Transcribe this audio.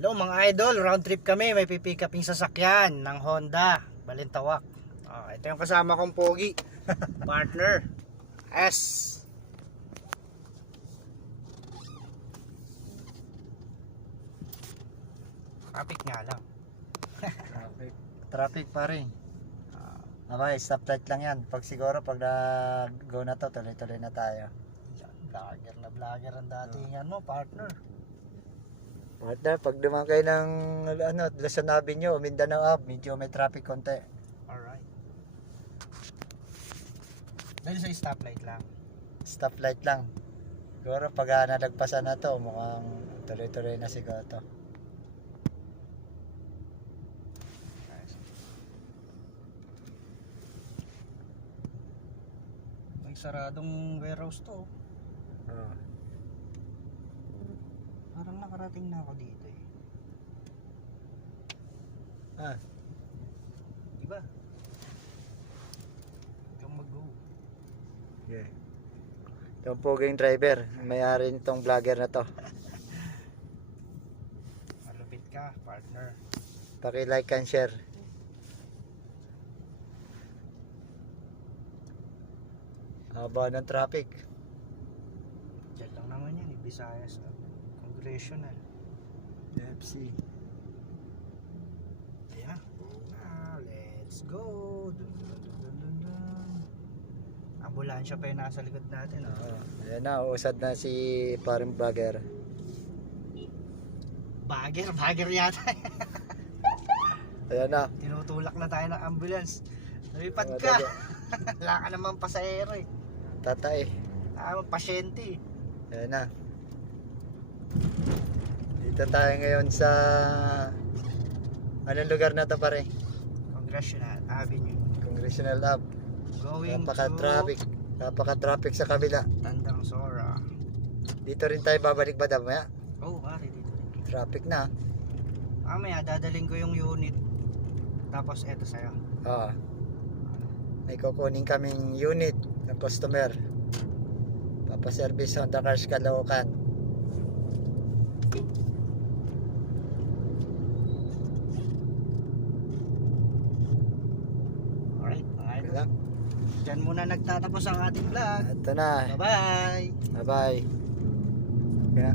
Hello mga idol, round trip kami, may pipick uping sasakyan ng Honda Balintawak. Ito yung kasama kong pogi partner S. Traffic nga lang. Traffic pa rin. Okay, stoplight lang yan. Pag siguro pag go na to, tuloy-tuloy na tayo. Vlogger na vlogger ang datingan mo partner. Partner, pag dumaan kayo ng Luzon Avenue o Mindanao Ave, medyo may traffic konti. Alright. Dahil sa stoplight lang. Stoplight lang. Siguro pag nalagpasan na to, mukhang tuloy-tuloy na siguro to. May saradong warehouse to. Parang nakarating na ako dito eh. Diba? Huwag mag-go. Yeah. Yung poging driver, may-ari nitong vlogger na to. Malupit ka, partner. Paki-like and share. Haba ng traffic. Diyan lang naman yan, Visayas. Congressional. FC. Ayan. Let's go. Dun, dun, dun, dun, dun, dun. Ambulansya pa yung nasa likod natin. Ayan na, uusad na si parang vlogger. Bagger yata. Ayan na. Tinutulak na tayo ng ambulance. Lumipad ka. Wala ka naman pasahero eh. Tatay. Pasyente eh. Ayan na. Dito tayo ngayon sa anong lugar na to pare? Congressional Avenue. Congressional Ave. Going Napaka-traffic sa kabila. Tandang Sora. Dito rin tayo babalik ba damaya? Oh, pare dito rin. Traffic na. Mamaya dadaling ko yung unit. Tapos eto sa'yo. Oo. May kukunin kaming unit ng customer. Papaservice Honda Cars Caloocan. Alright, mga idol. Lang. Diyan muna nagtatapos ang ating vlog. Ito na. Bye-bye! Bye-bye. Kaya